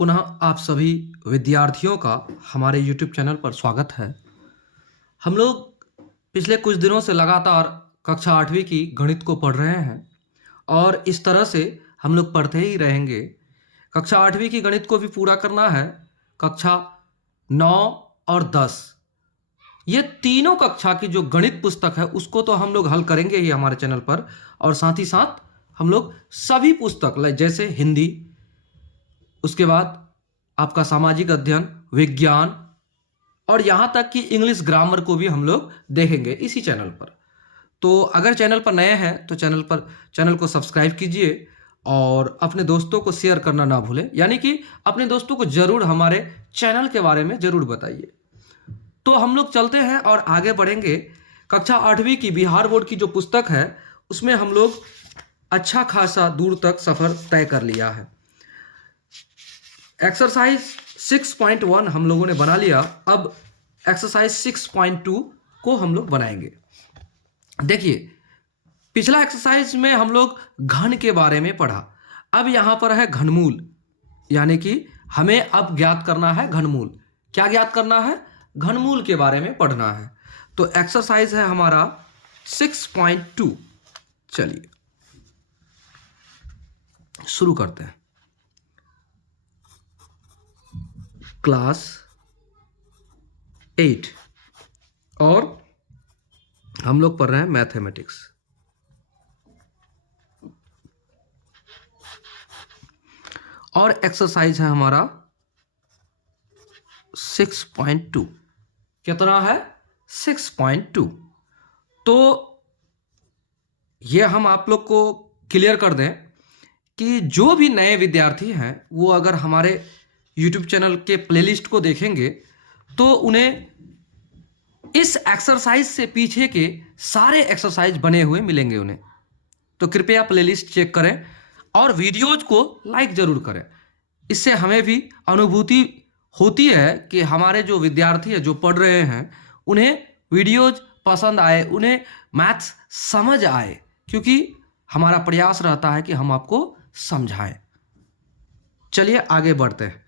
पुनः आप सभी विद्यार्थियों का हमारे YouTube चैनल पर स्वागत है। हम लोग पिछले कुछ दिनों से लगातार कक्षा 8वीं की गणित को पढ़ रहे हैं और इस तरह से हम लोग पढ़ते ही रहेंगे। कक्षा 8वीं की गणित को भी पूरा करना है। कक्षा 9 और 10 ये तीनों कक्षा की जो गणित पुस्तक है उसको तो हम लोग हल करेंगे ही हमारे चैनल पर, और साथ ही साथ हम लोग सभी पुस्तक जैसे हिंदी, उसके बाद आपका सामाजिक अध्ययन, विज्ञान और यहाँ तक कि इंग्लिश ग्रामर को भी हम लोग देखेंगे इसी चैनल पर। तो अगर चैनल पर नए हैं तो चैनल को सब्सक्राइब कीजिए और अपने दोस्तों को शेयर करना ना भूलें, यानी कि अपने दोस्तों को जरूर हमारे चैनल के बारे में जरूर बताइए। तो हम लोग चलते हैं और आगे बढ़ेंगे। कक्षा 8वीं की बिहार बोर्ड की जो पुस्तक है उसमें हम लोग अच्छा खासा दूर तक सफर तय कर लिया है। एक्सरसाइज 6.1 हम लोगों ने बना लिया। अब एक्सरसाइज 6.2 को हम लोग बनाएंगे। देखिए, पिछला एक्सरसाइज में हम लोग घन के बारे में पढ़ा। अब यहां पर है घनमूल, यानी कि हमें अब ज्ञात करना है घनमूल। क्या ज्ञात करना है? घनमूल के बारे में पढ़ना है। तो एक्सरसाइज है हमारा 6.2। चलिए शुरू करते हैं। क्लास 8 और हम लोग पढ़ रहे हैं मैथमेटिक्स। और एक्सरसाइज है हमारा 6.2। कितना है? 6.2। तो ये हम आप लोग को क्लियर कर दें कि जो भी नए विद्यार्थी हैं वो अगर हमारे YouTube चैनल के प्लेलिस्ट को देखेंगे तो उन्हें इस एक्सरसाइज से पीछे के सारे एक्सरसाइज बने हुए मिलेंगे उन्हें। तो कृपया प्लेलिस्ट चेक करें और वीडियोज को लाइक जरूर करें। इससे हमें भी अनुभूति होती है कि हमारे जो विद्यार्थी हैं जो पढ़ रहे हैं उन्हें वीडियोज पसंद आए, उन्हें मैथ्स समझ आए, क्योंकि हमारा प्रयास रहता है कि हम आपको समझाएं। चलिए आगे बढ़ते हैं।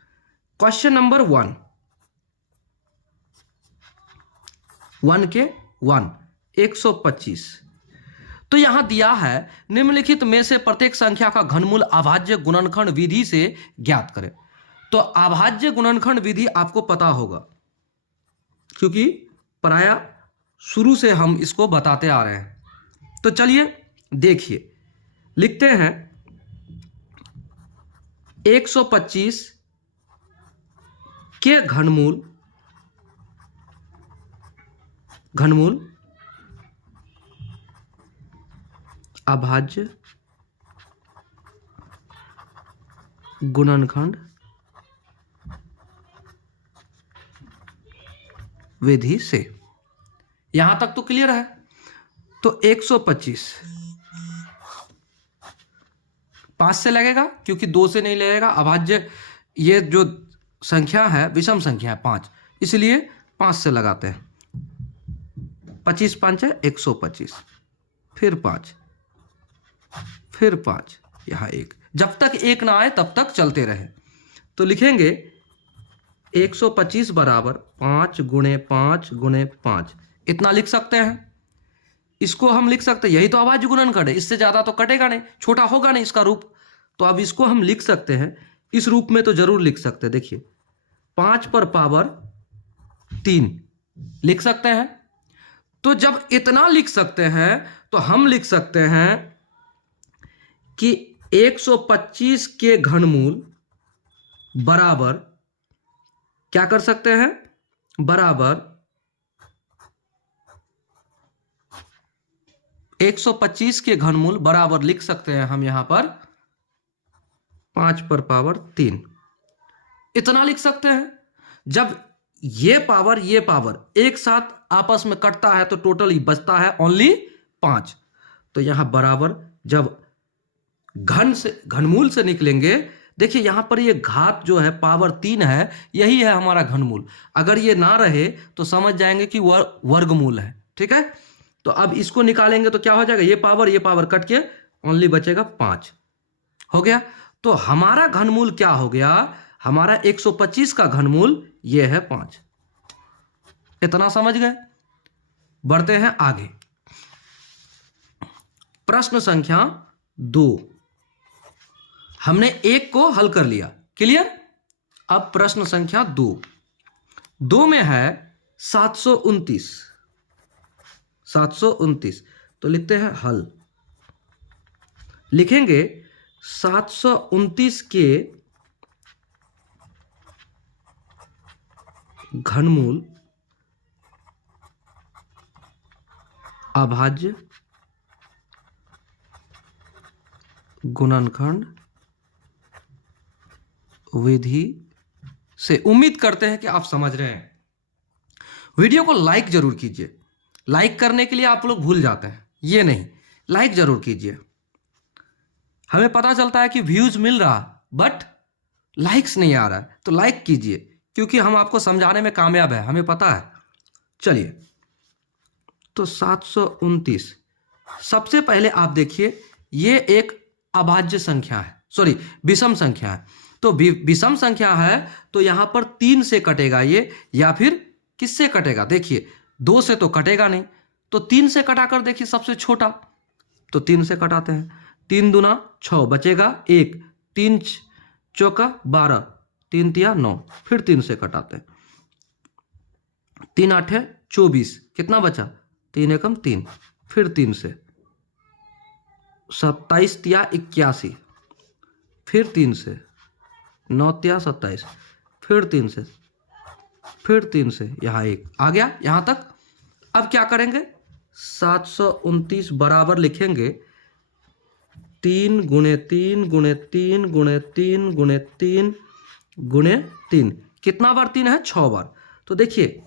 क्वेश्चन नंबर 1 के 125। तो यहां दिया है निम्नलिखित में से प्रत्येक संख्या का घनमूल अभाज्य गुणनखंड विधि से ज्ञात करें। तो अभाज्य गुणनखंड विधि आपको पता होगा, क्योंकि प्रायः शुरू से हम इसको बताते आ रहे हैं। तो चलिए देखिए, लिखते हैं 125 के घनमूल अभाज्य गुणनखंड विधि से। यहां तक तो क्लियर है। तो 125 5 से लगेगा, क्योंकि 2 से नहीं लगेगा। अभाज्य ये जो संख्या है विषम संख्या है 5, इसलिए 5 से लगाते हैं। 25 5 है 125, फिर 5, फिर 5, यहां 1। जब तक 1 ना आए तब तक चलते रहे। तो लिखेंगे 125 बराबर 5 गुणे 5 गुणे 5। इतना लिख सकते हैं। इसको हम लिख सकते हैं, यही तो अभाज्य गुणनखंड है, इससे ज्यादा तो कटेगा नहीं, छोटा होगा नहीं इसका रूप। तो अब इसको हम लिख सकते हैं, इस रूप में तो जरूर लिख सकते हैं। देखिए 5 पर पावर 3 लिख सकते हैं। तो जब इतना लिख सकते हैं तो हम लिख सकते हैं कि 125 के घनमूल बराबर क्या कर सकते हैं? बराबर 125 के घनमूल बराबर लिख सकते हैं हम यहां पर 5 पर पावर 3। इतना लिख सकते हैं। जब ये पावर एक साथ आपस में कटता है तो टोटल ही बचता है ओनली 5। तो यहां बराबर जब घनमूल से निकलेंगे, देखिए यहां पर ये घात जो है पावर 3 है, यही है हमारा घनमूल। अगर ये ना रहे तो समझ जाएंगे कि वर्गमूल है। ठीक है, तो अब इसको निकालेंगे तो क्या हो जाएगा? ये पावर कट के ओनली बचेगा 5। हो गया। तो हमारा घनमूल क्या हो गया? हमारा 125 का घनमूल ये है 5। इतना समझ गए। बढ़ते हैं आगे। प्रश्न संख्या 2, हमने 1 को हल कर लिया, क्लियर। अब प्रश्न संख्या 2 में है 729। 729 तो लिखते हैं हल। लिखेंगे 729 के घनमूल अभाज्य गुणनखंड विधि से। उम्मीद करते हैं कि आप समझ रहे हैं। वीडियो को लाइक जरूर कीजिए। लाइक करने के लिए आप लोग भूल जाते हैं, ये नहीं, लाइक जरूर कीजिए। हमें पता चलता है कि व्यूज मिल रहा बट लाइक्स नहीं आ रहा है, तो लाइक कीजिए क्योंकि हम आपको समझाने में कामयाब है, हमें पता है। चलिए, तो 729 सबसे पहले आप देखिए, ये एक अभाज्य संख्या है, सॉरी विषम संख्या है। तो विषम संख्या है तो यहां पर 3 से कटेगा ये, या फिर किससे कटेगा? देखिए 2 से तो कटेगा नहीं, तो 3 से कटाकर देखिए सबसे छोटा, तो 3 से कटाते हैं। 3 दूना 6 बचेगा 1, 3 चौका 12, 3 तिया 9, फिर 3 से कटाते हैं। 3 8 24, कितना बचा? 3 एकम 3, फिर 3 से 27 तिया 81, फिर 3 से 9 तिया 27, फिर 3 से, फिर 3 से, यहाँ 1 आ गया यहां तक। अब क्या करेंगे? 729 बराबर लिखेंगे 3 गुणे 3 गुणे 3 गुणे 3 गुणे 3 गुणे 3। कितना बार 3 है? 6 बार। तो देखिए,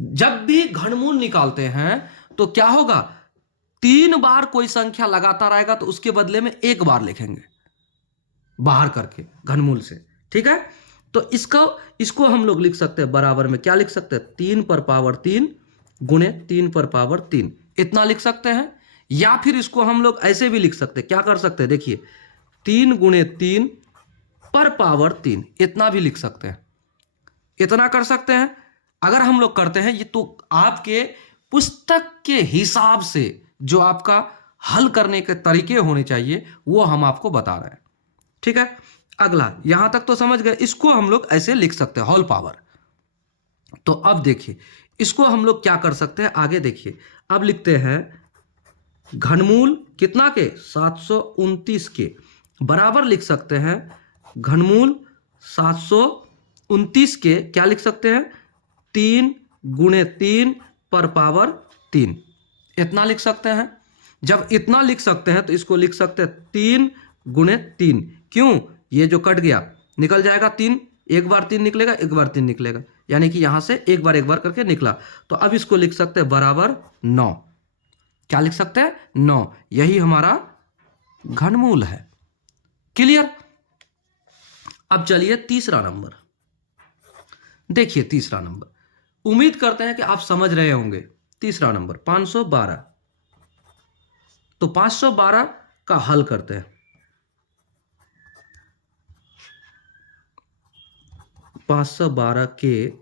जब भी घनमूल निकालते हैं तो क्या होगा? 3 बार कोई संख्या लगातार आएगा तो उसके बदले में 1 बार लिखेंगे बाहर करके घनमूल से, ठीक है। तो इसको हम लोग लिख सकते हैं बराबर में, क्या लिख सकते हैं? 3 पर पावर 3 गुणे 3 पर पावर 3, इतना लिख सकते हैं। या फिर इसको हम लोग ऐसे भी लिख सकते हैं, क्या कर सकते हैं? देखिए 3 गुणे 3 पर पावर 3, इतना भी लिख सकते हैं, इतना कर सकते हैं। अगर हम लोग करते हैं ये, तो आपके पुस्तक के हिसाब से जो आपका हल करने के तरीके होने चाहिए वो हम आपको बता रहे हैं, ठीक है। अगला, यहां तक तो समझ गए। इसको हम लोग ऐसे लिख सकते हैं, होल पावर। तो अब देखिए, इसको हम लोग क्या कर सकते हैं, आगे देखिए। अब लिखते हैं घनमूल कितना के? 729 के बराबर लिख सकते हैं घनमूल 729 के, क्या लिख सकते हैं? 3 गुणे 3 पर पावर 3, इतना लिख सकते हैं। जब इतना लिख सकते हैं तो इसको लिख सकते हैं 3 गुणे 3। क्यों? ये जो कट गया निकल जाएगा 3, एक बार 3 निकलेगा, एक बार 3 निकलेगा, यानी कि यहां से एक बार करके निकला। तो अब इसको लिख सकते हैं बराबर 9। क्या लिख सकते हैं? 9। यही हमारा घनमूल है, क्लियर। अब चलिए तीसरा नंबर देखिए। तीसरा नंबर उम्मीद करते हैं कि आप समझ रहे होंगे। तीसरा नंबर 512। तो 512 का हल करते हैं। 512 के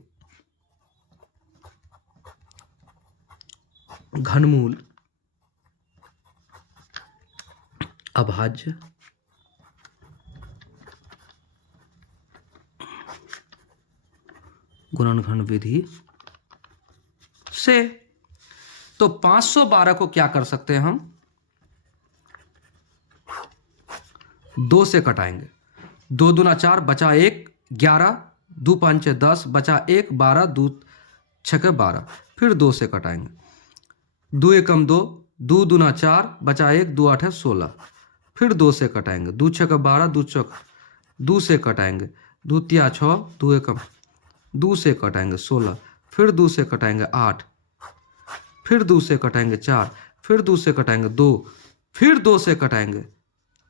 घनमूल अभाज्य गुणनखंड विधि से। तो 512 को क्या कर सकते हैं हम? 2 से कटाएंगे। 2 दूना 4 बचा 1, 11, 2 5 10 बचा 1, 12, 2 6 12, फिर 2 से कटाएंगे। 2 एकम 2, 2 दूना 4 बचा 1, 2 8 16, फिर 2 से कटाएंगे। 2 6 12, 2 चौक 2 से कटाएंगे। 2 तिया 6, 2 एकम 2 से कटाएंगे 16, फिर 2 से कटाएंगे 8, फिर 2 से कटाएंगे 4, फिर 2 से कटाएंगे 2, फिर 2 से कटाएंगे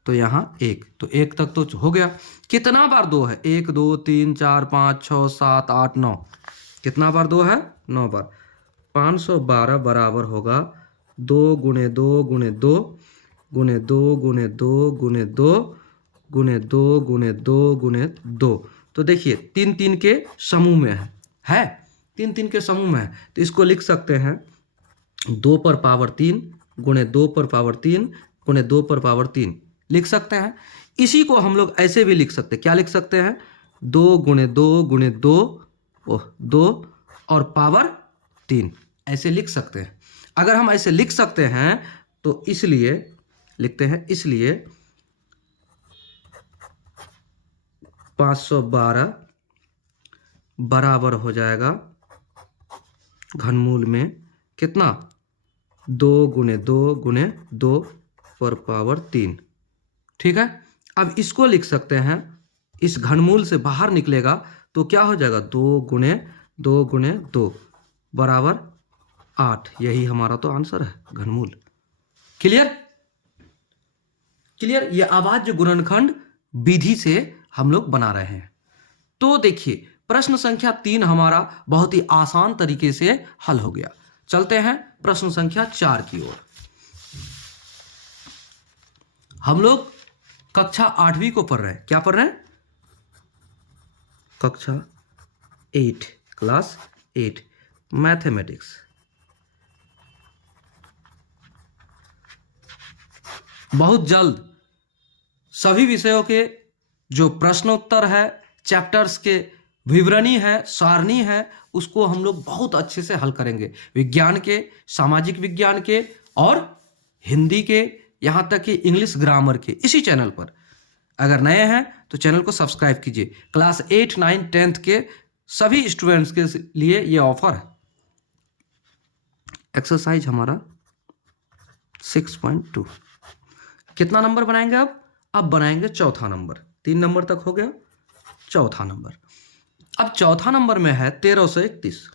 तो यहाँ 1। तो 1 तक तो हो गया। कितना बार 2 है? 1 2 3 4 5 6 7 8 9। कितना बार 2 है? 9 बार। 512 बराबर होगा 2 गुणे 2 गुणे 2 गुणे 2 गुणे 2 गुणे 2 गुणे 2 गुणे 2 गुणे 2। तो देखिए 3 3 के समूह में है 3 3 के समूह में है, तो इसको लिख सकते हैं 2 पर पावर 3 गुणे 2 पर पावर 3 गुणे 2 पर पावर 3 लिख सकते हैं। इसी को हम लोग ऐसे भी लिख सकते हैं, क्या लिख सकते हैं 2 गुणे 2 गुणे 2 2 और पावर 3 ऐसे लिख सकते हैं। अगर हम ऐसे लिख सकते हैं तो इसलिए लिखते हैं, इसलिए 512 बराबर हो जाएगा घनमूल में कितना 2 गुणे 2 गुणे 2 पर पावर 3। ठीक है, अब इसको लिख सकते हैं, इस घनमूल से बाहर निकलेगा तो क्या हो जाएगा 2 गुणे 2 गुणे 2 बराबर 8। यही हमारा तो आंसर है घनमूल। क्लियर क्लियर, ये अभाज्य गुणनखंड विधि से हम लोग बना रहे हैं। तो देखिए प्रश्न संख्या 3 हमारा बहुत ही आसान तरीके से हल हो गया। चलते हैं प्रश्न संख्या 4 की ओर। हम लोग कक्षा 8वीं को पढ़ रहे हैं। क्या पढ़ रहे हैं? कक्षा 8, क्लास 8 मैथमेटिक्स। बहुत जल्द सभी विषयों के जो प्रश्नोत्तर है, चैप्टर्स के विवरणी है, सारणी है, उसको हम लोग बहुत अच्छे से हल करेंगे। विज्ञान के, सामाजिक विज्ञान के और हिंदी के, यहाँ तक कि इंग्लिश ग्रामर के, इसी चैनल पर। अगर नए हैं तो चैनल को सब्सक्राइब कीजिए। क्लास 8, 9, 10 के सभी स्टूडेंट्स के लिए ये ऑफर है। एक्सरसाइज हमारा 6.2 कितना नंबर बनाएंगे? अब बनाएंगे चौथा नंबर। 3 नंबर तक हो गया, चौथा नंबर। अब चौथा नंबर में है 1331।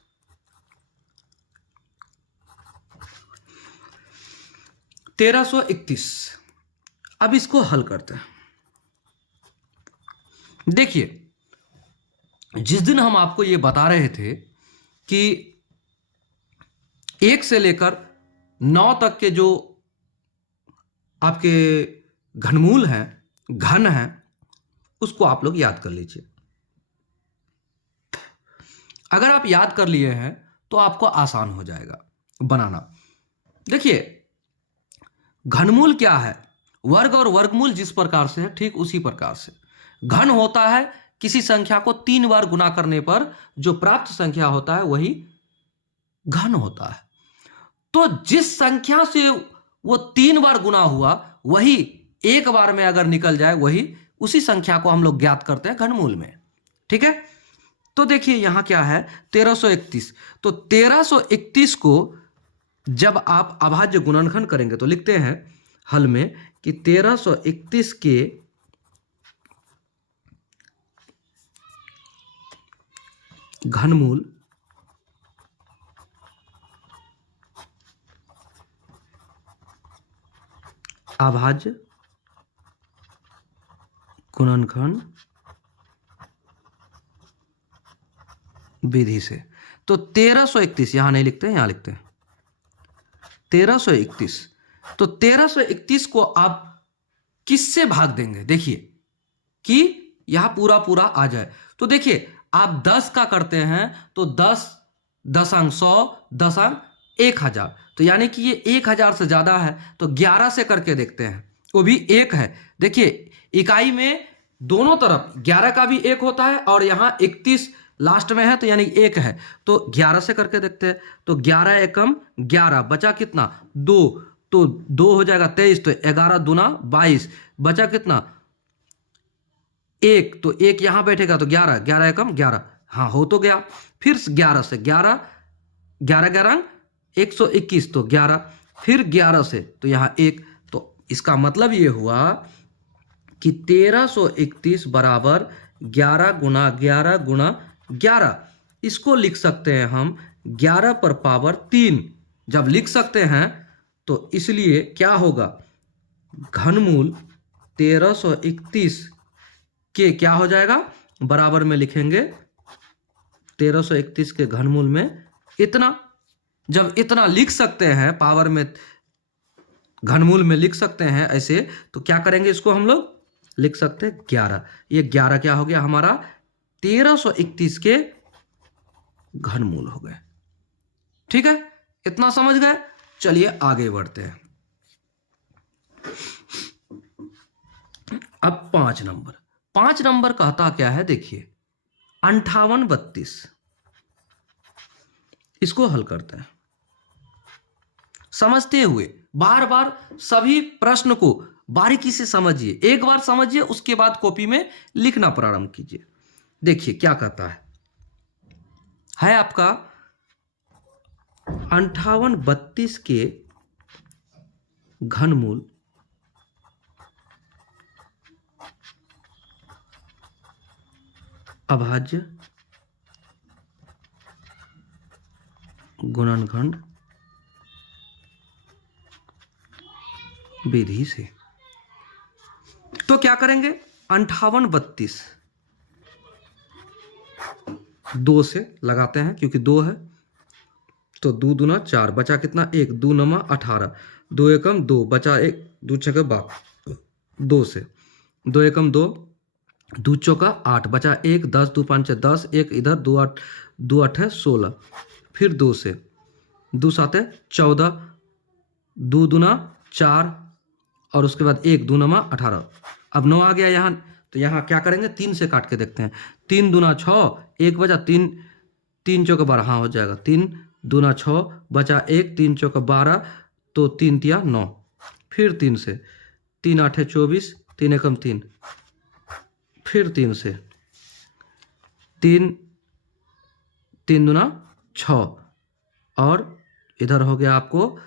1331। अब इसको हल करते हैं। देखिए जिस दिन हम आपको ये बता रहे थे कि 1 से लेकर 9 तक के जो आपके घनमूल हैं, घन हैं, उसको आप लोग याद कर लीजिए। अगर आप याद कर लिए हैं तो आपको आसान हो जाएगा बनाना। देखिए घनमूल क्या है? वर्ग और वर्गमूल जिस प्रकार से है ठीक उसी प्रकार से घन होता है। किसी संख्या को 3 बार गुना करने पर जो प्राप्त संख्या होता है वही घन होता है। तो जिस संख्या से वो 3 बार गुना हुआ वही एक बार में अगर निकल जाए, वही उसी संख्या को हम लोग ज्ञात करते हैं घनमूल में। ठीक है, तो देखिए यहां क्या है 1331। तो 1331 को जब आप अभाज्य गुणनखंड करेंगे तो लिखते हैं हल में कि 1331 के घनमूल अभाज्य गुणनखंड विधि से। तो 1331 यहां नहीं लिखते हैं, यहां लिखते हैं 1331। तो 1331 को आप किससे भाग देंगे? देखिए कि यहां पूरा पूरा आ जाए। तो देखिए आप 10 का करते हैं तो 10 दशांक 100 दशांक 1000, तो यानी कि ये 1000 से ज्यादा है। तो 11 से करके देखते हैं, वो भी 1 है। देखिए इकाई में दोनों तरफ 11 का भी 1 होता है और यहां 31 लास्ट में है तो यानी 1 है। तो 11 से करके देखते हैं। तो 11 एकम 11, बचा कितना 2, तो 2 हो जाएगा 23, तो 11 दूना 22, बचा कितना 1, तो 1 यहां बैठेगा तो 11, 11 एकम 11, हाँ हो तो गया। फिर 11 से 11, 11 11 121, तो 11, फिर 11 से तो यहां 1। तो इसका मतलब ये हुआ कि 1331 बराबर 11 गुना 11 गुना 11। इसको लिख सकते हैं हम 11 पर पावर 3। जब लिख सकते हैं तो इसलिए क्या होगा घनमूल 1331 के क्या हो जाएगा बराबर में लिखेंगे 1331 के घनमूल में इतना। जब इतना लिख सकते हैं पावर में, घनमूल में लिख सकते हैं ऐसे, तो क्या करेंगे इसको हम लोग लिख सकते हैं 11। ये 11 क्या हो गया हमारा 1331 के घनमूल हो गए। ठीक है, इतना समझ गए। चलिए आगे बढ़ते हैं। अब 5 नंबर, 5 नंबर कहता क्या है देखिए 5832। इसको हल करते हैं समझते हुए, बार बार सभी प्रश्न को बारीकी से समझिए। एक बार समझिए उसके बाद कॉपी में लिखना प्रारंभ कीजिए। देखिए क्या कहता है आपका 5832 के घनमूल अभाज्य गुणनखंड विधि से। तो क्या करेंगे 5832 2 से लगाते हैं क्योंकि 2 है, तो 2 दूना 4 बचा कितना 1, 2 नमा 18, 2 एकम 2 बचा 1, 2 छक्के 12, 2 से 2 एकम 2, 2 चौका 8 बचा 1, 10 2 5 10, 1 इधर 2 8 2 8 है 16, फिर 2 से 2 7 है 14, 2 दूना 4 और उसके बाद 1 2 नमा 18। अब 9 आ गया यहाँ, तो यहाँ क्या करेंगे 3 से काट के देखते हैं। 3 दूना 6, 1 बचा 3, 3 चौका 12, हाँ हो जाएगा। 3 दूना 6 बचा 1, 3 चौका 12, तो 3 तिया 9, फिर 3 से 3 8 24, 3 एकम 3, फिर 3 से 3 3 दूना 6 और इधर हो गया आपको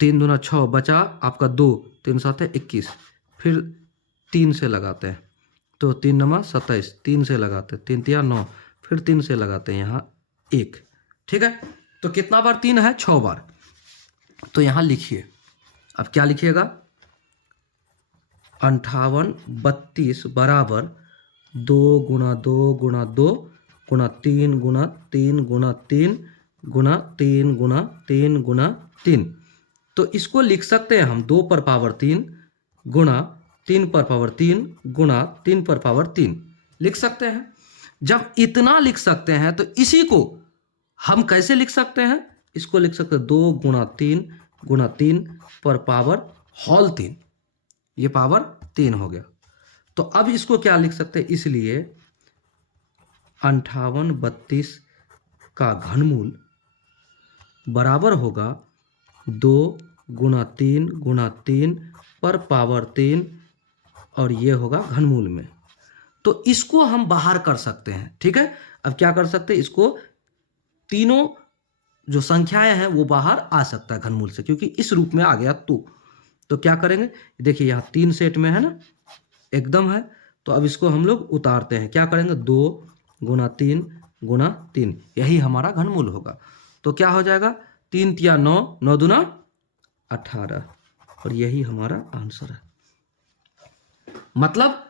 3 दूना 6 बचा आपका 2, 3 7 21, फिर 3 से लगाते हैं तो 3 नमा 27, 3 से लगाते हैं 3 तिया 9, फिर 3 से लगाते हैं यहाँ 1। ठीक है, तो कितना बार 3 है 6 बार। तो यहाँ लिखिए, अब क्या लिखिएगा 5832 बराबर 2 गुणा 2 गुणा 2 गुणा 3 गुणा 3 गुणा 3 गुणा 3 गुणा 3 गुणा 3। तो इसको लिख सकते हैं हम 2 पर पावर 3 गुणा 3 पर पावर 3 गुणा 3 पर पावर 3 लिख सकते हैं। जब इतना लिख सकते हैं तो इसी को हम कैसे लिख सकते हैं, इसको लिख सकते हैं 2 गुणा 3 पर पावर होल 3, ये पावर 3 हो गया। तो अब इसको क्या लिख सकते हैं, इसलिए 5832 का घनमूल बराबर होगा 2 गुणा 3 पर पावर 3 और ये होगा घनमूल में। तो इसको हम बाहर कर सकते हैं। ठीक है, अब क्या कर सकते हैं, इसको तीनों जो संख्याएं हैं वो बाहर आ सकता है घनमूल से, क्योंकि इस रूप में आ गया। तो क्या करेंगे, देखिए यहाँ 3 सेट में है ना, एकदम है। तो अब इसको हम लोग उतारते हैं, क्या करेंगे 2 गुणा 3, यही हमारा घनमूल होगा। तो क्या हो जाएगा 3 तिया 9, 9 दूना 18 और यही हमारा आंसर है। मतलब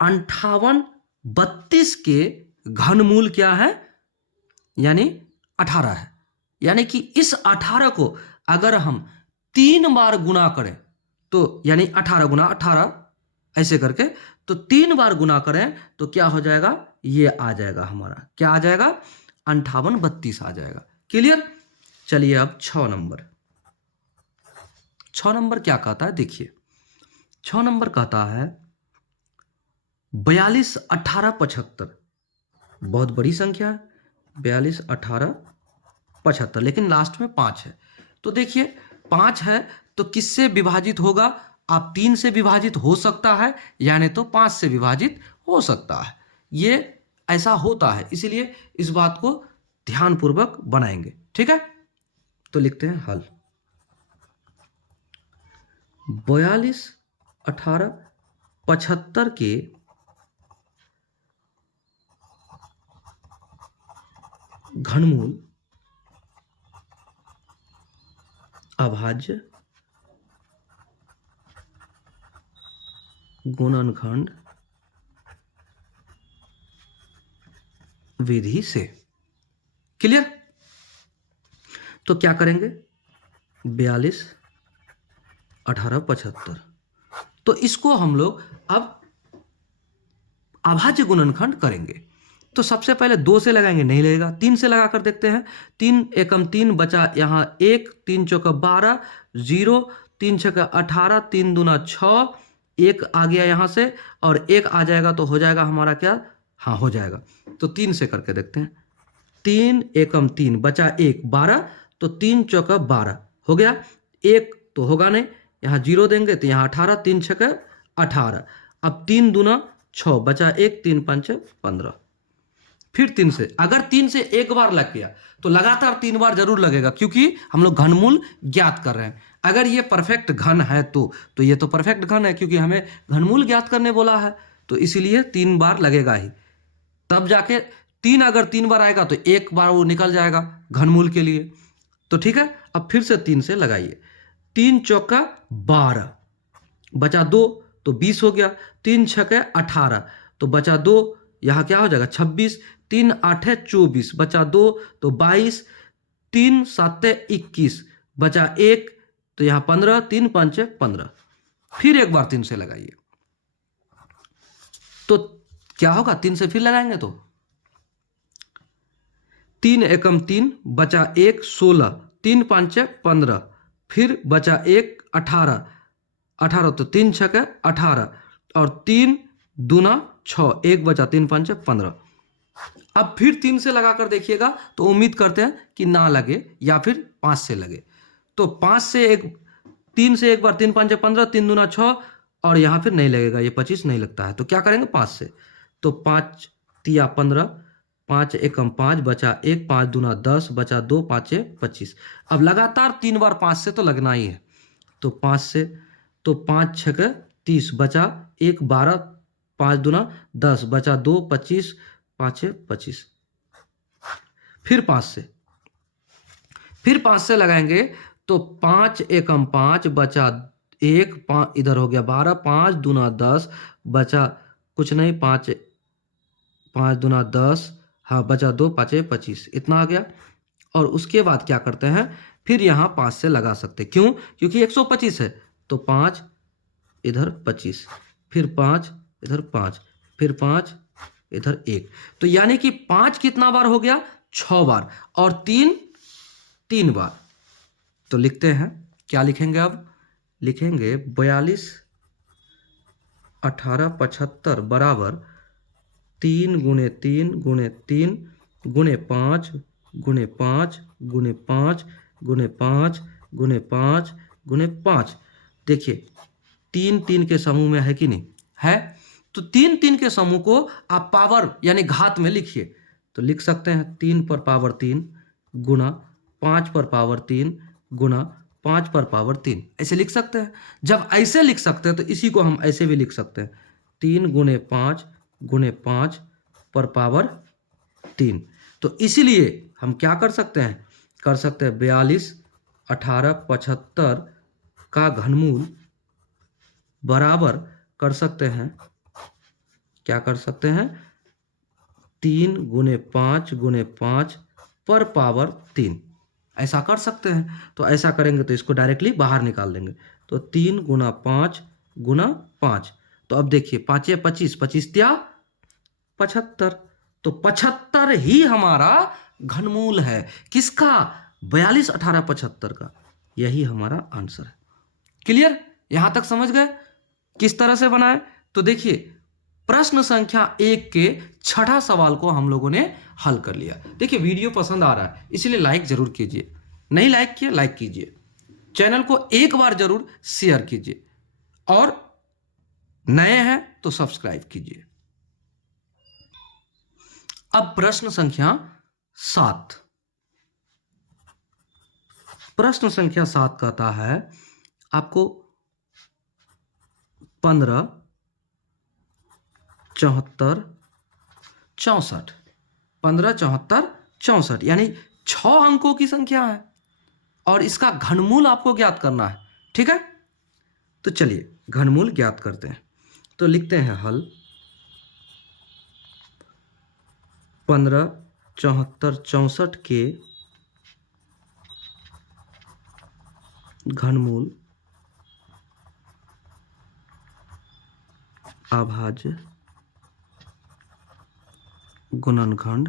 5832 के घनमूल क्या है, यानी 18 है। यानी कि इस 18 को अगर हम 3 बार गुना करें तो यानी 18 गुना 18 ऐसे करके, तो 3 बार गुना करें तो क्या हो जाएगा, ये आ जाएगा हमारा, क्या आ जाएगा 5832 आ जाएगा। क्लियर। चलिए अब 6 नंबर, 6 नंबर क्या कहता है देखिए, 6 नंबर कहता है 42 18 75। बहुत बड़ी संख्या है 42 18 75, लेकिन लास्ट में 5 है। तो देखिए 5 है तो किससे विभाजित होगा, आप 3 से विभाजित हो सकता है, यानी तो 5 से विभाजित हो सकता है। ये ऐसा होता है, इसीलिए इस बात को ध्यानपूर्वक बनाएंगे। ठीक है, तो लिखते हैं हल। 42 18 75 के घनमूल अभाज्य गुणनखंड विधि से। क्लियर। तो क्या करेंगे 42 1875। तो इसको हम लोग अब अभाज्य गुणनखंड करेंगे। तो सबसे पहले 2 से लगाएंगे, नहीं लगेगा। 3 से लगा कर देखते हैं। 3 एकम 3 बचा यहाँ 1, 3 चौका 12, 0, 3 छक्का 18, 3 दूना 6, 1 आ गया यहाँ से और 1 आ जाएगा तो हो जाएगा हमारा क्या, हाँ हो जाएगा। तो 3 से करके देखते हैं। 3 एकम 3 बचा 1, 12, तो 3 चौका 12 हो गया। 1 तो होगा नहीं, यहाँ 0 देंगे तो यहाँ 18, 3 छक्का 18। अब 3 दूना 6 बचा 1, 3 पंचे 15। फिर 3 से, अगर 3 से एक बार लग गया तो लगातार 3 बार जरूर लगेगा, क्योंकि हम लोग घनमूल ज्ञात कर रहे हैं। अगर ये परफेक्ट घन है तो ये तो परफेक्ट घन है, क्योंकि हमें घनमूल ज्ञात करने बोला है, तो इसीलिए 3 बार लगेगा ही। तब जाके 3 अगर 3 बार आएगा तो एक बार वो निकल जाएगा घनमूल के लिए। तो ठीक है, अब फिर से 3 से लगाइए। 3 चौका 12 बचा 2 तो 20 हो गया। 3 छक्के 18 तो बचा 2, यहाँ क्या हो जाएगा 26। 3 आठे 24 बचा 2 तो 22। 3 साते 21 बचा 1 तो यहाँ 15, 3 पंचे 15। फिर एक बार 3 से लगाइए तो क्या होगा, 3 से फिर लगाएंगे तो 3 एकम 3 बचा 1, 16, 3 पंचे 15, फिर बचा 1, 18, 18 तो 3 छक्के 18 और 3 दूना 6, 1 बचा 3 पंचे 15। अब फिर 3 से लगाकर देखिएगा तो उम्मीद करते हैं कि ना लगे या फिर 5 से लगे। तो 5 से 3 से एक बार 3 पंचे 15, 3 दूना 6 और यहाँ फिर नहीं लगेगा, ये 25 नहीं लगता है, तो क्या करेंगे 5 से। तो 5 तिया 15, 5 एकम 5 बचा 1, 5 दूना 10 बचा 2, 5 25। अब लगातार 3 बार 5 से तो लगना ही है। तो 5 से, तो 5 छक्के 30 बचा 1, 12, 5 दूना 10 बचा 2, 25, 5 25। फिर 5 से लगाएंगे तो 5 एकम 5 बचा 1, 5 इधर हो गया 12, 5 दूना 10 बचा कुछ नहीं, 5 दूना 10, हाँ बचा 2, 5 25, इतना आ गया। और उसके बाद क्या करते हैं, फिर यहाँ 5 से लगा सकते, क्यों, क्योंकि 125 है। तो 5 इधर 25, फिर 5 इधर 5, फिर 5 इधर 1, तो यानी कि 5 कितना बार हो गया, 6 बार, और 3 बार। तो लिखते हैं, क्या लिखेंगे, अब लिखेंगे 42 18 75 बराबर 3 गुणे 3 गुणे 3 गुणे 5 गुणे 5 गुणे 5 गुणे 5 गुणे 5 गुणे 5। देखिए 3 3 के समूह में है कि नहीं है, तो 3 3 के समूह को आप पावर यानी घात में लिखिए। तो लिख सकते हैं 3 पर पावर 3 गुना 5 पर पावर 3 गुना 5 पर पावर 3, ऐसे लिख सकते हैं। जब ऐसे लिख सकते हैं तो इसी को हम ऐसे भी लिख सकते हैं, 3 गुणे 5 गुणे 5 पर पावर 3। तो इसीलिए हम क्या कर सकते हैं, 42 18 75 का घनमूल बराबर कर सकते हैं, क्या कर सकते हैं, 3 गुणे 5 गुणे 5 पर पावर 3, ऐसा कर सकते हैं। तो ऐसा करेंगे तो इसको डायरेक्टली बाहर निकाल देंगे। तो 3 गुना 5 गुना 5, तो अब देखिए 5 25, 25 त्या 75, तो 75 ही हमारा घनमूल है। किसका, 42 18 75 का, यही हमारा आंसर है। क्लियर, यहां तक समझ गए किस तरह से बनाए। तो देखिए प्रश्न संख्या 1 के छठा सवाल को हम लोगों ने हल कर लिया। देखिए वीडियो पसंद आ रहा है इसलिए लाइक जरूर कीजिए, नहीं लाइक किया लाइक कीजिए, चैनल को एक बार जरूर शेयर कीजिए और नए हैं तो सब्सक्राइब कीजिए। अब प्रश्न संख्या 7, प्रश्न संख्या 7 कहता है आपको 15 74 64, 15 74 64 यानी 6 अंकों की संख्या है और इसका घनमूल आपको ज्ञात करना है। ठीक है, तो चलिए घनमूल ज्ञात करते हैं। तो लिखते हैं हल, 15 74 64 के घनमूल अभाज्य गुणनखंड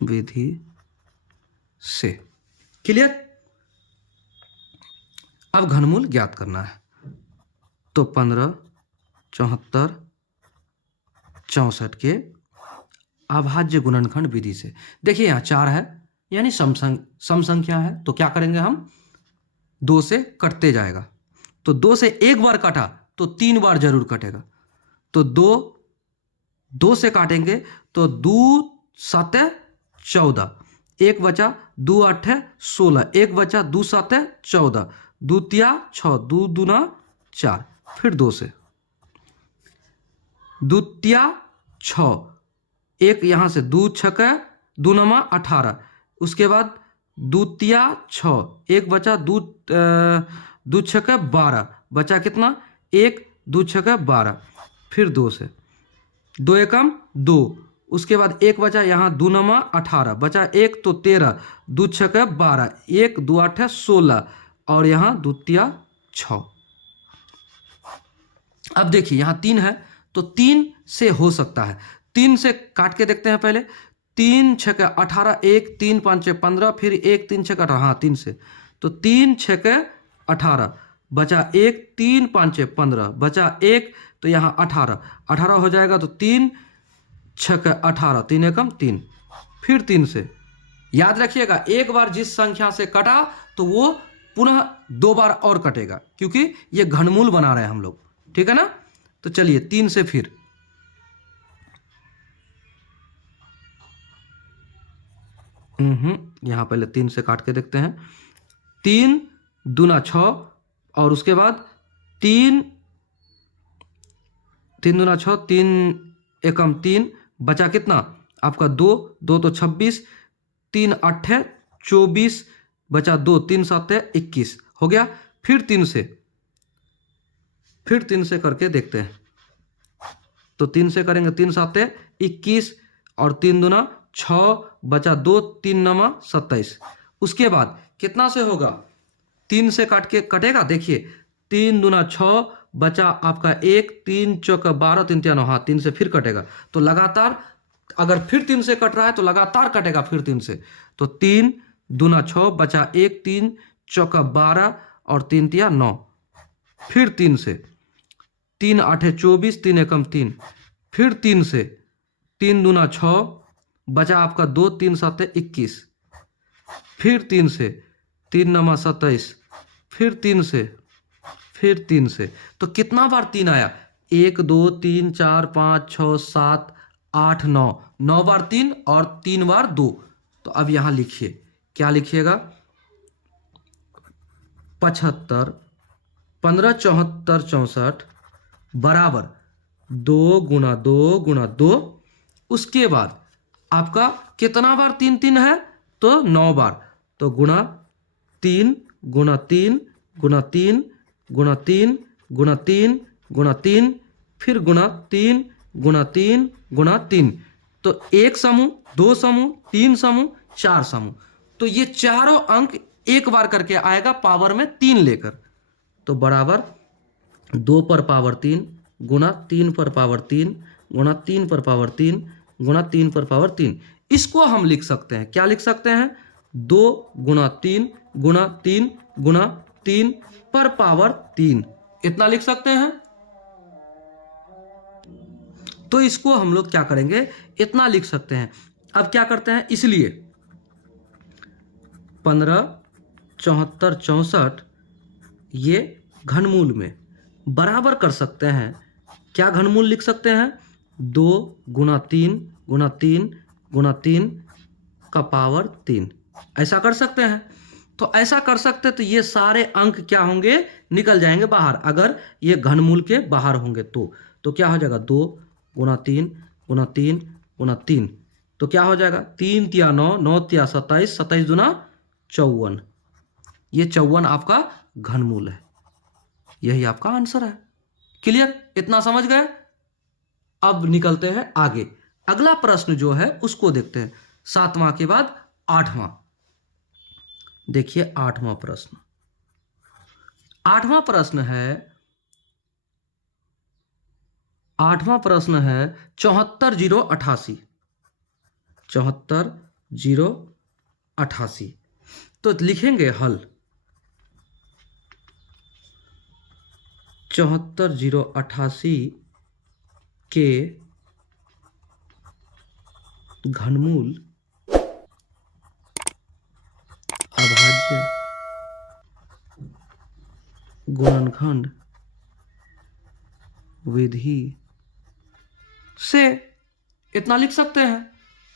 विधि से। क्लियर? अब घनमूल ज्ञात करना है। तो 15, 74, 64 के अभाज्य गुणनखंड विधि से। देखिए यहाँ 4 है यानी सम संख्या है, तो क्या करेंगे हम, 2 से कटते जाएगा। तो 2 से एक बार काटा तो 3 बार जरूर कटेगा। तो 2 से काटेंगे तो 2 7 14, 1 बचा, 2 8 16, 1 बचा, 2 7 14, 2 तिया 6, 2 दूना 4, फिर 2 से, 2 तिया 6, एक यहाँ से 2 छक्का 2 नमा 18, उसके बाद 2 तिया 6, 1 बचा, 2 छक्का 12, बचा कितना, 1, 2 छक्का 12, फिर 2 से, 2 एकम 2, उसके बाद 1 बचा, यहाँ 2 नमा 18, बचा 1 तो 13, 2 छक्का 12, 1 2 8 16, और यहाँ 2 तिया 6। अब देखिए यहाँ 3 है तो 3 से हो सकता है, 3 से काट के देखते हैं पहले। 3 छक्का 18, 1 3 5 15, फिर 1 3 छक्का 18, हाँ 3 से, तो 3 छक्का 18, बचा 1 3 5 15, बचा 1, तो यहाँ 18 हो जाएगा। तो 3 छक्का 18, 3 एकम 3, फिर 3 से। याद रखिएगा एक बार जिस संख्या से कटा तो वो पुनः 2 बार और कटेगा, क्योंकि ये घनमूल बना रहे हैं हम लोग, ठीक है ना। तो चलिए 3 से फिर, यहां पहले 3 से काट के देखते हैं। 3 दूना 6, और उसके बाद 3 दूना 6, 3 एकम 3, बचा कितना आपका 2 2 तो 26, 3 8 24, बचा 2 3 7 21 हो गया। फिर 3 से करके देखते हैं। तो 3 से करेंगे, 3 7 21, और 3 दूना 6, बचा 2 3 नमा 27। उसके बाद कितना से होगा, 3 से काट के कटेगा। देखिए 3 दूना 6, बचा आपका 1, 3 चौका 12, 3 तिया 9, हाँ 3 से फिर कटेगा। तो लगातार अगर फिर 3 से कट रहा है तो लगातार कटेगा फिर 3 से। तो 3 दूना 6, बचा 1, 3 चौका 12, और 3 तिया 9, फिर 3 से, 3 8 24, 3 एकम 3, फिर 3 से, 3 दूना 6, बचा आपका 2 3 7 21, फिर 3 से, 3 नमा 27, फिर 3 से, फिर 3 से। तो कितना बार 3 आया, 1 2 3 4 5 6 7 8 9, 9 बार 3 और 3 बार 2। तो अब यहां लिखिए, क्या लिखिएगा, 75 15 74 64 बराबर 2 गुना 2 गुना 2। उसके बाद आपका कितना बार 3 3 है, तो 9 बार, तो गुना 3 गुना 3 गुना 3 गुना 3 गुना 3 गुना 3, फिर गुना 3 गुना 3 गुना 3। तो 1 समूह, 2 समूह, 3 समूह, 4 समूह। तो ये चारों अंक एक बार करके आएगा पावर में 3 लेकर। तो बराबर 2 पर पावर 3 गुना 3 पर पावर 3 गुना 3 पर पावर 3 गुना 3 पर पावर 3। इसको हम लिख सकते हैं, क्या लिख सकते हैं, 2 गुना 3 गुना 3 गुना 3 पर पावर 3, इतना लिख सकते हैं। तो इसको हम लोग क्या करेंगे, इतना लिख सकते हैं। अब क्या करते हैं, इसलिए 15 74 64 ये घनमूल में बराबर कर सकते हैं। क्या घनमूल लिख सकते हैं, 2 गुना 3 गुना 3 गुना 3 का पावर 3, ऐसा कर सकते हैं। तो ऐसा कर सकते तो ये सारे अंक क्या होंगे, निकल जाएंगे बाहर, अगर ये घनमूल के बाहर होंगे तो क्या हो जाएगा, 2 गुना 3 गुना 3 गुना 3, तो क्या हो जाएगा, 3 तिया 9 9 तिया 27 27 दुना 54। ये 54 आपका घनमूल है, यही आपका आंसर है। क्लियर, इतना समझ गए। अब निकलते हैं आगे, अगला प्रश्न जो है उसको देखते हैं, 7वां के बाद 8वां। देखिए 8वां प्रश्न, 8वां प्रश्न है 8वां प्रश्न है 74,088। 74,088 तो लिखेंगे हल। 74,088 के घनमूल अभाज्य गुणनखंड विधि से इतना लिख सकते हैं।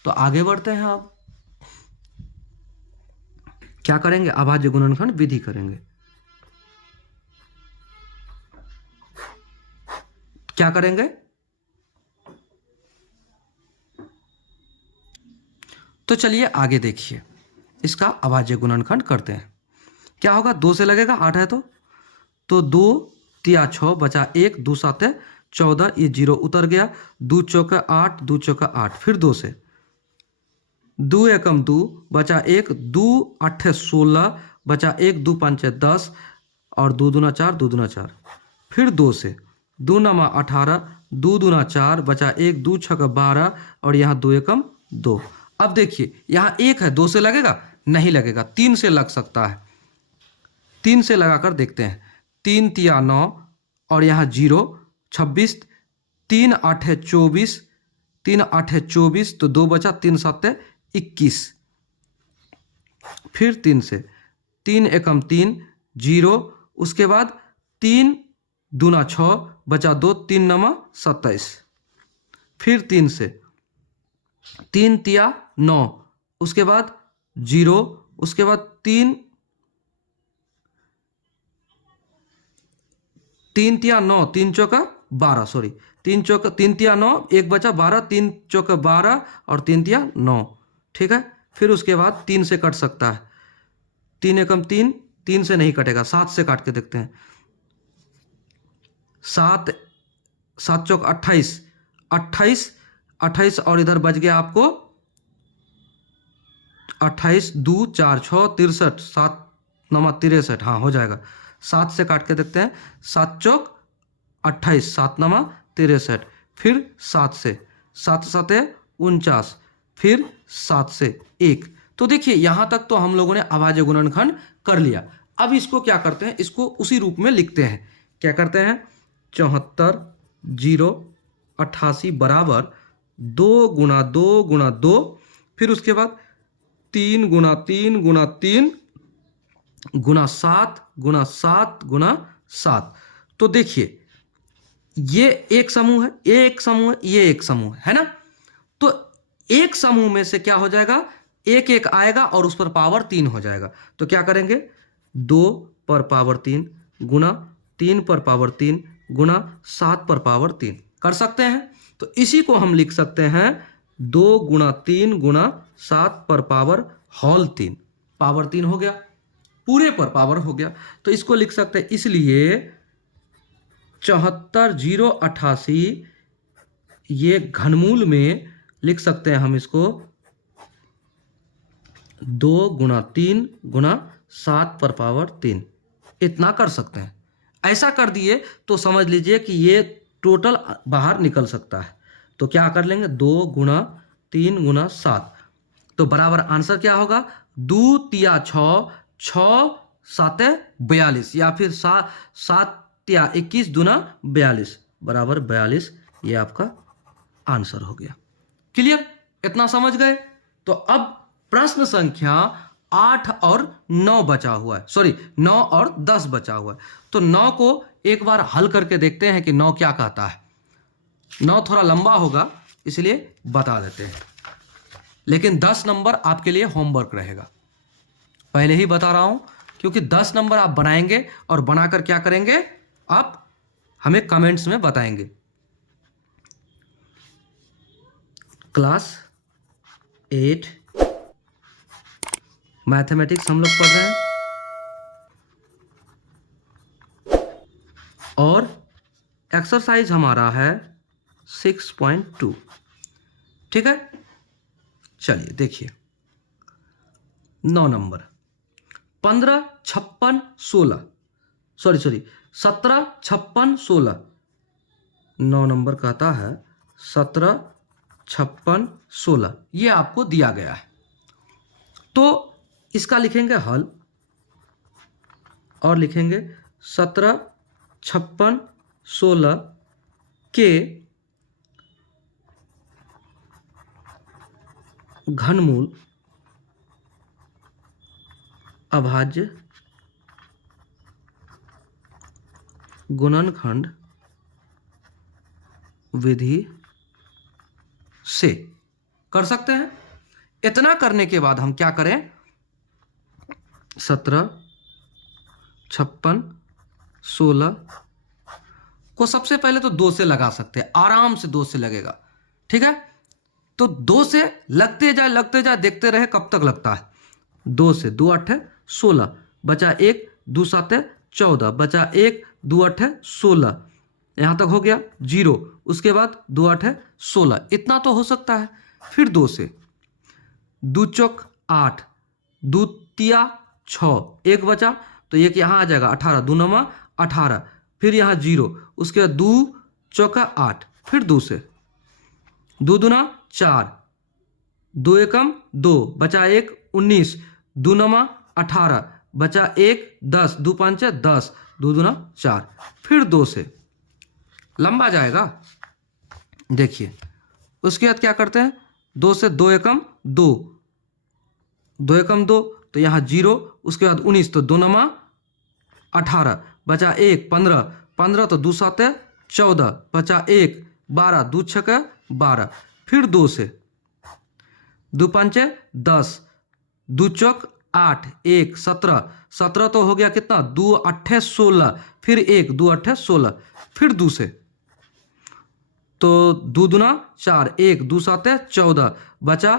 तो आगे बढ़ते हैं। अब क्या करेंगे? अभाज्य गुणनखंड विधि करेंगे। क्या करेंगे? तो चलिए आगे देखिए, इसका अभाज्य गुणनखंड करते हैं। क्या होगा? 2 से लगेगा, 8 है तो 2 तिया 6 बचा 1, 2 7 14, ये 0 उतर गया, 2 चौका 8, 2 चौका 8, फिर 2 से 2 एकम 2 बचा 1, 2 8 16 बचा 1, 2 5 10 और 2 दूना 4, 2 दूना 4, फिर 2 से 2 नमा 18, 2 दूना 4 बचा 1, 2 छक्का 12 और यहाँ 2 एकम 2। अब देखिए यहाँ 1 है, 2 से लगेगा? नहीं लगेगा, 3 से लग सकता है। 3 से लगाकर देखते हैं। 3 तिया 9 और यहाँ 0 26, 3 8 24, 3 8 24 तो 2 बचा, 3 7 21, फिर 3 से 3 एकम 3 0, उसके बाद 3 दूना 6 बचा 2, 3 नमा 27, फिर 3 से 3 तिया 9, उसके बाद 0, उसके बाद 3 तिया 9, 3 चौका 12, सॉरी 3 चौका 3 तिया 9, 1 बचा 12, 3 चौका 12 और 3 तिया 9, ठीक है। फिर उसके बाद 3 से कट सकता है, 3 एकम 3, 3 से नहीं कटेगा, 7 से काट के देखते हैं। 7 7 चौक 28, 28 28 और इधर बच गया आपको 28, 2 4 6 63, 7 नमा 63, हाँ हो जाएगा। 7 से काट के देखते हैं, 7 चौक 28, 7 नमा 63, फिर 7 से 7 7 49, फिर 7 से 1। तो देखिए यहाँ तक तो हम लोगों ने अभाज्य गुणनखंड कर लिया। अब इसको क्या करते हैं? इसको उसी रूप में लिखते हैं। क्या करते हैं? 74,088 बराबर 2 गुणा 2 गुणा 2, फिर उसके बाद 3 गुणा 3 गुणा 3 गुणा 7 गुणा 7 गुणा 7। तो देखिए ये एक समूह है, ये एक समूह है, ये एक समूह है ना। तो एक समूह में से क्या हो जाएगा? एक एक आएगा और उस पर पावर 3 हो जाएगा। तो क्या करेंगे? 2 पर पावर 3 गुणा 3 पर पावर 3 गुणा 7 पर पावर 3 कर सकते हैं। तो इसी को हम लिख सकते हैं 2 गुणा 3 गुणा 7 पर पावर होल 3, पावर 3 हो गया, पूरे पर पावर हो गया। तो इसको लिख सकते हैं, इसलिए 74,088 ये घनमूल में लिख सकते हैं हम इसको 2 गुणा 3 गुणा 7 पर पावर 3, इतना कर सकते हैं। ऐसा कर दिए तो समझ लीजिए कि ये टोटल बाहर निकल सकता है। तो क्या कर लेंगे? 2 गुणा 3 गुणा 7, तो बराबर आंसर क्या होगा? 2 तिया 6, 6 7 42, या फिर 7 तिया 21 दूना 42 बराबर 42, ये आपका आंसर हो गया। क्लियर? इतना समझ गए? तो अब प्रश्न संख्या 8 और 9 बचा हुआ है, सॉरी 9 और 10 बचा हुआ है। तो 9 को एक बार हल करके देखते हैं कि 9 क्या कहता है। 9 थोड़ा लंबा होगा इसलिए बता देते हैं, लेकिन 10 नंबर आपके लिए होमवर्क रहेगा, पहले ही बता रहा हूं, क्योंकि 10 नंबर आप बनाएंगे और बनाकर क्या करेंगे? आप हमें कमेंट्स में बताएंगे। क्लास 8 मैथमेटिक्स हम लोग पढ़ रहे हैं और एक्सरसाइज हमारा है 6.2, ठीक है। चलिए देखिए 9 नंबर 15 56 16, सॉरी 17 56 16 9 नंबर कहता है 17, 56, 16, ये आपको दिया गया है। तो इसका लिखेंगे हल और लिखेंगे 17, 56, 16 के घनमूल अभाज्य गुणनखंड विधि से कर सकते हैं। इतना करने के बाद हम क्या करें, 17, 56, 16 को सबसे पहले तो 2 से लगा सकते हैं, आराम से 2 से लगेगा। ठीक है, तो 2 से लगते जाए देखते रहे कब तक लगता है। 2 से 2 8 16, बचा 1, 2 7 14, बचा 1, 2 8 16, यहां तक हो गया 0। उसके बाद 2 8 16, इतना तो हो सकता है। फिर 2 से 2 चौक 8, 2 तिया 6, 1 बचा तो 1 यहाँ आ जाएगा 18, 2 9 18, फिर यहाँ 0, उसके बाद 2 चौका 8, फिर 2 से 2 दूना 4, 2 एकम 2, बचा 1 19, 2 9 18, बचा 1 10, 2 5 10, 2 दूना 4, फिर 2 से लंबा जाएगा। देखिए उसके बाद क्या करते हैं, 2 से 2 एकम 2, 2 एकम 2 तो यहाँ 0, उसके बाद 19 तो 2 9 18, बचा 1 15, 15 तो 2 7 14, बचा 1 12, 2 6 12, फिर 2 से 2 5 10, 2 चौक 8, 1 17, 17 तो हो गया कितना 2 8 16, फिर 1 2 8 16, फिर 2 से तो 2 दूना 4, 1 2 7 14, बचा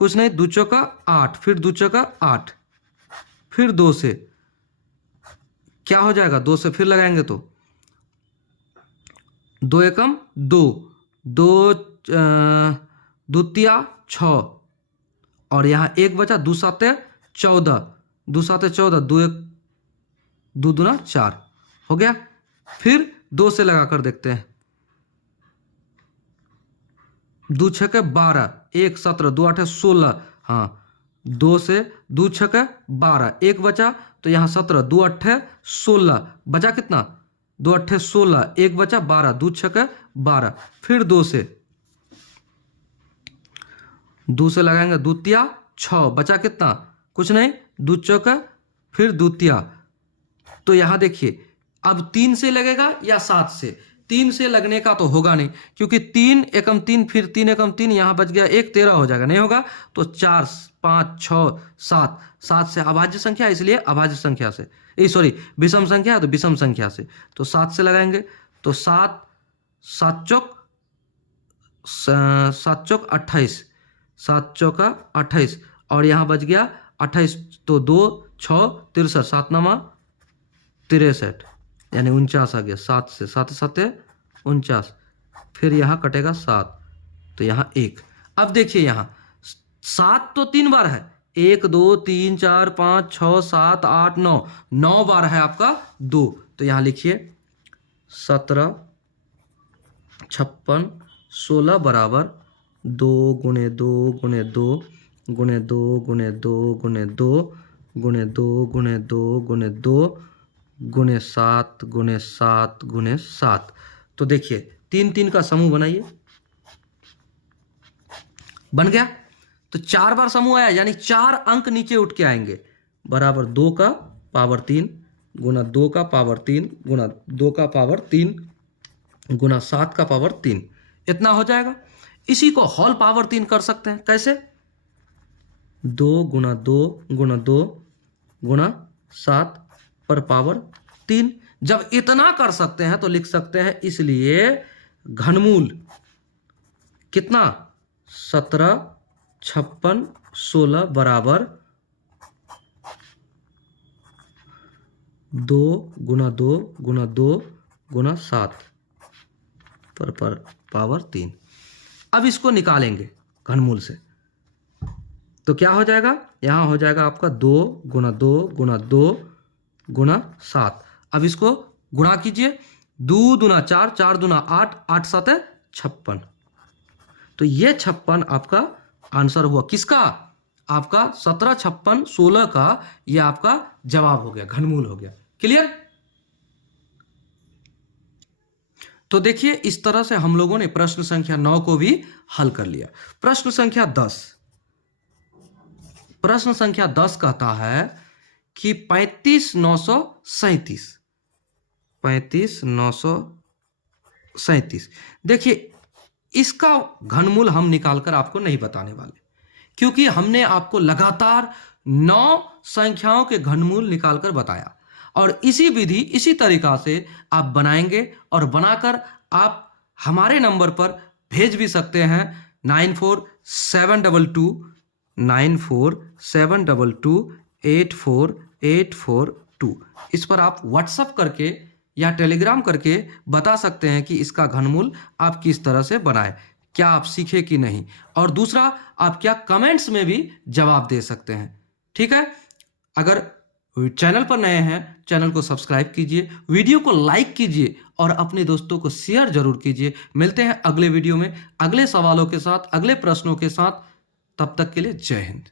कुछ नहीं 2 चौका 8, फिर 2 चौका 8, फिर 2 से क्या हो जाएगा, 2 से फिर लगाएंगे तो 2 एकम 2, 2 द्वितीया 6, और यहाँ 1 बचा 2 7 14, 2 7 14, 2 1 2 दूना 4 हो गया। फिर 2 से लगा कर देखते हैं, 2 6 12, 1 17, 2 8 16, हाँ 2 से 2 6 12, 1 बचा तो यहाँ 17, 2 8 16, बचा कितना 2 8 16, 1 बचा 12, 2 6 12, फिर 2 से लगाएंगे द्वितीया 6, बचा कितना कुछ नहीं 2 चौका, फिर द्वितीया। तो यहां देखिए अब 3 से लगेगा या 7 से, 3 से लगने का तो होगा नहीं, क्योंकि 3 एकम 3, फिर 3 एकम 3, यहां बच गया 1 13 हो जाएगा, नहीं होगा। तो 4 5 6 7, 7 से अभाज्य संख्या, इसलिए अभाज्य संख्या से, सॉरी विषम संख्या है तो विषम संख्या से, तो 7 से लगाएंगे तो 7 7 चौक 28, 7 चौका 28, और यहाँ बच गया 28, तो 2 6 63, 7 9 63, यानी 49 आ गया। 7 से 7 7 49, फिर यहाँ कटेगा 7, तो यहाँ 1। अब देखिए यहाँ 7 तो 3 बार है, 1 2 3 4 5 6 7 8 9, 9 बार है आपका 2, तो यहाँ लिखिए 17 56 16 बराबर 2 गुणे 2 गुणे 2 गुणे 2 गुणे 2 गुणे 2 गुणे 2 गुणे 2 गुणे 2 गुणे 7 गुणे 7 गुणे 7। तो देखिए 3 3 का समूह बनाइए, बन गया। तो 4 बार समूह आया, यानी 4 अंक नीचे उठ के आएंगे, बराबर 2 का पावर 3 गुना 2 का पावर 3 गुना 2 का पावर 3 गुना 7 का पावर 3, इतना हो जाएगा। इसी को होल पावर 3 कर सकते हैं, कैसे 2 गुना 2 गुना 2 गुना 7 पर पावर 3। जब इतना कर सकते हैं तो लिख सकते हैं, इसलिए घनमूल कितना 17 56 16 बराबर 2 गुना 2 गुना 2 गुना 7 पर पावर 3। अब इसको निकालेंगे घनमूल से, तो क्या हो जाएगा, यहां हो जाएगा आपका 2 गुना 2 गुना 2 गुना 7। अब इसको गुणा कीजिए, 2 दूना 4, 4 दूना 8, 8 7 56। तो ये 56 आपका आंसर हुआ किसका? आपका 17 56 16 का ये आपका जवाब हो गया, घनमूल हो गया। क्लियर? तो देखिए इस तरह से हम लोगों ने प्रश्न संख्या 9 को भी हल कर लिया। प्रश्न संख्या 10, प्रश्न संख्या 10 कहता है कि 35,937, 35,937। देखिए इसका घनमूल हम निकालकर आपको नहीं बताने वाले, क्योंकि हमने आपको लगातार 9 संख्याओं के घनमूल निकालकर बताया, और इसी विधि इसी तरीका से आप बनाएंगे और बनाकर आप हमारे नंबर पर भेज भी सकते हैं 9472 इस पर आप व्हाट्सअप करके या टेलीग्राम करके बता सकते हैं कि इसका घनमूल आप किस तरह से बनाएं, क्या आप सीखे कि नहीं। और दूसरा, आप क्या कमेंट्स में भी जवाब दे सकते हैं। ठीक है? अगर चैनल पर नए हैं, चैनल को सब्सक्राइब कीजिए, वीडियो को लाइक कीजिए और अपने दोस्तों को शेयर जरूर कीजिए। मिलते हैं अगले वीडियो में अगले सवालों के साथ, अगले प्रश्नों के साथ। तब तक के लिए जय हिंद।